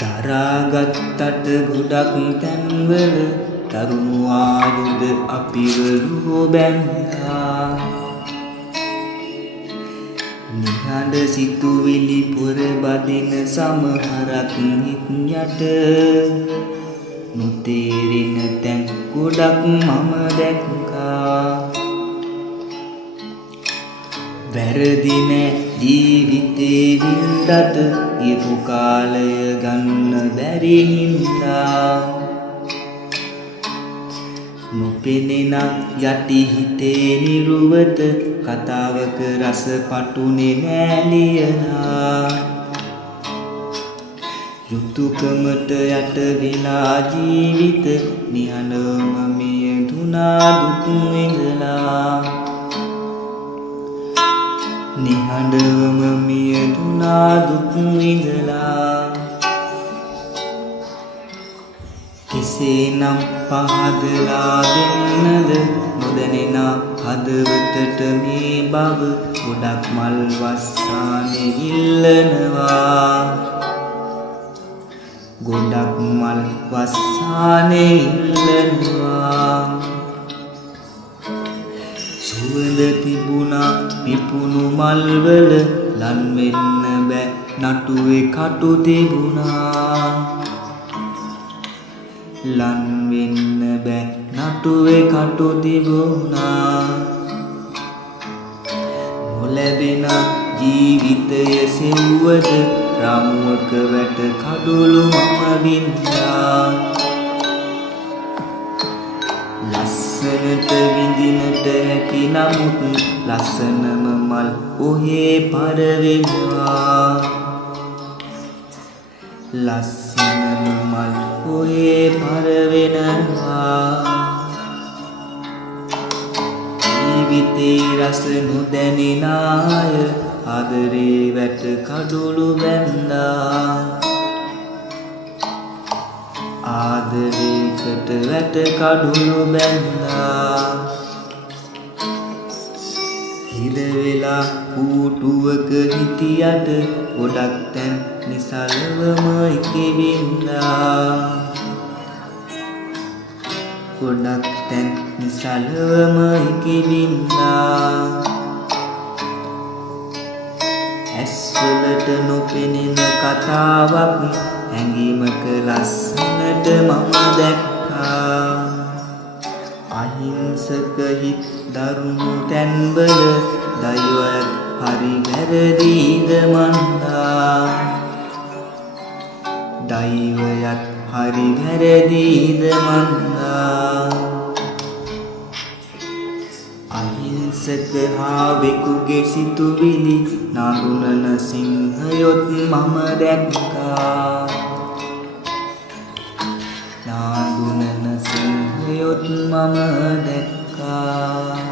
දරාගත්තට ගොඩක් තැන්වල තරුණු ආයුධ අපිවලු බැන්දා. නිහඬ සිතුවිලි පුර බදින සමහරක් හිත් යට නොතේරෙන තැන් ගොඩක් මම දැක්කා. වැරදි නෑ ජීවිතේ වින්දට ගියපු කාලය ගන්න බැරි හින්දා. නොපෙනෙන යටි හිතේ නිරුවත කතාවක රස පටුනේ නෑ ලියලා. යුතුයකමට යට වෙලා ජීවිත නිහඬවම මියදුනා දුක් විඳලා. නිහඬවම මියදුනා දුක් විඳලා. කෙසේනම් පහදලා දෙන්නද නොදැනෙන හදවතට මේ බව ගොඩක් මල් වස්සානේ ඉල්ලනවා. ගොඩක් මල් වස්සානේ ඉල්ලනවා. සුවඳ තිබුණා පිපුණු මල්වල ලන් වෙන්න බෑ නටුවේ කටු තිබුණා. ලන් වෙන්න බෑ නටුවේ කටු තිබුණා. නොලැබෙන ජීවිතය සෙව්වද රාමුවක වැට කඩුළු මම බින්දා. ලස්සනට විඳිනට හැකි නමුත් ලස්සනම මල් ඔහේ පරවෙනවා. ලස්සනම මල් ඔහේ පරවෙනවා. ජීවිතේ රස නොදැනෙන අය ආදරේ වැට කඩුළු බැන්දා. ආදරේකට වැට කඩුළු බැන්දා. හිර වෙලා කූටුවක හිටියට ගොඩක් තැන් නිසල්වම ඉකිබින්දා. ගොඩක් තැන් නිසල්වම ඉකිබින්දා. ඇස්වලට නොපෙනෙන කතාවක් හැඟීමක ලස්සනට මම දැක්කා. අහිංසක හිත් දරුණු තැන්වල දෛවයක් හරි වැරදීද මන්දා. දෛවයක් හරි වැරදීද මන්දා. අහිංසක හාවෙකුගේ සිතුවිලි නාඳුනන සිංහයොත් මම දැක්කා. නාඳුනන සිංහයොත් මම දැක්කා.